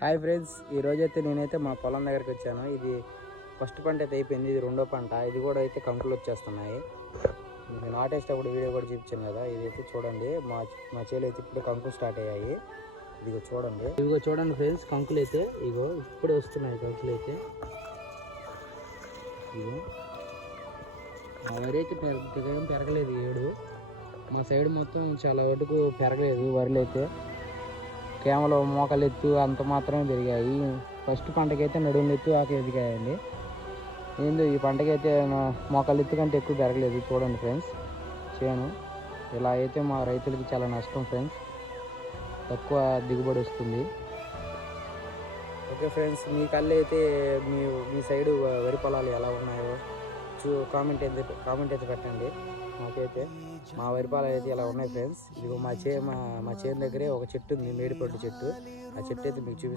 Hi friends, ఈరోజైతే నేనైతే మా పొలం దగ్గరికి వచ్చాను. ఇది ఫస్ట్ పంట అయితే అయిపోయింది, ఇది రెండో పంట. ఇది కూడా అయితే కంకులు వచ్చేస్తున్నాయి. ఇది నాటేసేటప్పుడు వీడియో కూడా చూపించాను కదా. ఇదైతే చూడండి, మా చేలు అయితే ఇప్పుడు కంకులు స్టార్ట్ అయ్యాయి. ఇదిగో చూడండి ఫ్రెండ్స్, కంకులు అయితే ఇగో ఇప్పుడు వస్తున్నాయి. కంకులు అయితే ఇగో మా వరి అయితే పెరగలేదు ఏడు. మా సైడ్ మొత్తం చాలా వరకు పెరగలేదు వరిలో అయితే. కేవలం మోకాలు ఎత్తు అంత మాత్రమే పెరిగాయి. ఫస్ట్ పంటకైతే నడుము ఎత్తు ఆకు ఎదిగాయండి. ఏందో ఈ పంటకైతే మోకాలు ఎత్తు కంటే ఎక్కువ పెరగలేదు. చూడండి ఫ్రెండ్స్, చేను ఇలా అయితే మా రైతులకి చాలా నష్టం ఫ్రెండ్స్, తక్కువ దిగుబడి వస్తుంది. ఓకే ఫ్రెండ్స్, మీ కళ్ళు అయితే మీ సైడు వరి పొలాలు ఎలా ఉన్నాయో కామెంట్ అయితే పెట్టండి. మాకైతే మా వరి పొలాలు అయితే ఇలా ఉన్నాయి ఫ్రెండ్స్. ఇదిగో మా చేను దగ్గరే ఒక చెట్టు ఉంది, మేడిపట్టు చెట్టు. ఆ చెట్టు అయితే మీకు చూపిస్తాను.